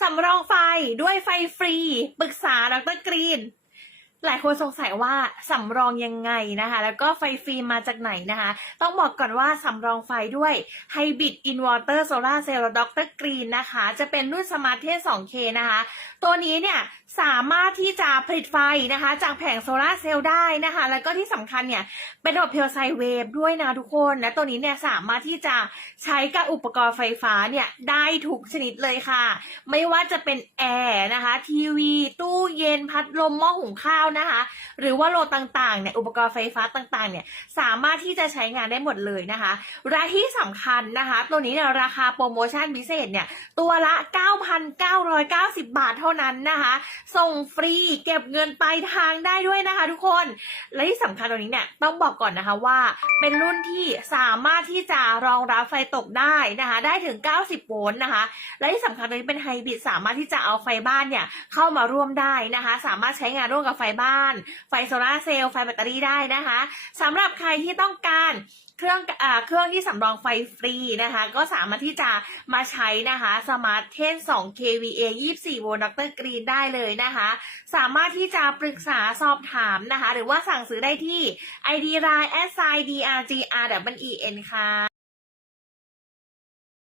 สำรองไฟด้วยไฟฟรี ปรึกษาดรกรีน หลายคนสงสัยว่าสำรองยังไงนะคะ แล้วก็ไฟฟรีมาจากไหนนะคะ ต้องบอกก่อนว่าสำรองไฟด้วย Hybrid Inverter Solar Cell ดรกรีนนะคะ จะเป็นรุ่น Smart t 2K นะคะ ตัวนี้เนี่ยสามารถที่จะผลิตไฟนะคะ จากแผงโซลาเซลล์ได้นะคะ แล้วก็ที่สำคัญเนี่ย เป็นระบบเพลไซเวฟด้วยนะทุกคน และตัวนี้เนี่ยสามารถที่จะใช้กับอุปกรณ์ไฟฟ้าเนี่ยได้ทุกชนิดเลยค่ะ ไม่ว่าจะเป็นแอร์นะคะ ทีวี ตู้เย็น พัดลมหม้อหุงข้าวนะคะ หรือว่าโหลดต่างๆเนี่ยอุปกรณ์ไฟฟ้าต่างๆเนี่ยสามารถที่จะใช้งานได้หมดเลยนะคะและที่สำคัญนะคะ ตัวนี้เนี่ยราคาโปรโมชั่นพิเศษเนี่ยตัวละ 9,990 บาทเท่านั้นนะคะ ส่งฟรีเก็บเงินปลายทางได้ด้วยนะคะ ทุกคนและที่สำคัญตัวนี้เนี่ยต้องบอกก่อนนะคะว่า เป็นรุ่นที่สามารถที่จะรองรับไฟตกได้นะคะ ได้ถึง 90 โวลต์นะคะ และที่สำคัญตัวนี้เป็นไฮบริดสามารถที่จะเอาไฟบ้านเนี่ยเข้ามาร่วมได้นะคะ สามารถใช้งานร่วมกับไฟบ้าน ไฟโซลาเซลล์ไฟแบตเตอรี่ได้นะคะสำหรับใครที่ต้องการเครื่องอเครื่องที่สำรองไฟฟรีนะคะ ก็สามารถที่จะมาใช้นะคะสมาร์ทเทน 2 kVA 24 โวลต์ดรกรีนได้เลยนะคะ สามารถที่จะปรึกษาสอบถามนะคะ หรือว่าสั่งซื้อได้ที่ ID line s i d r g r w e n ค่ะ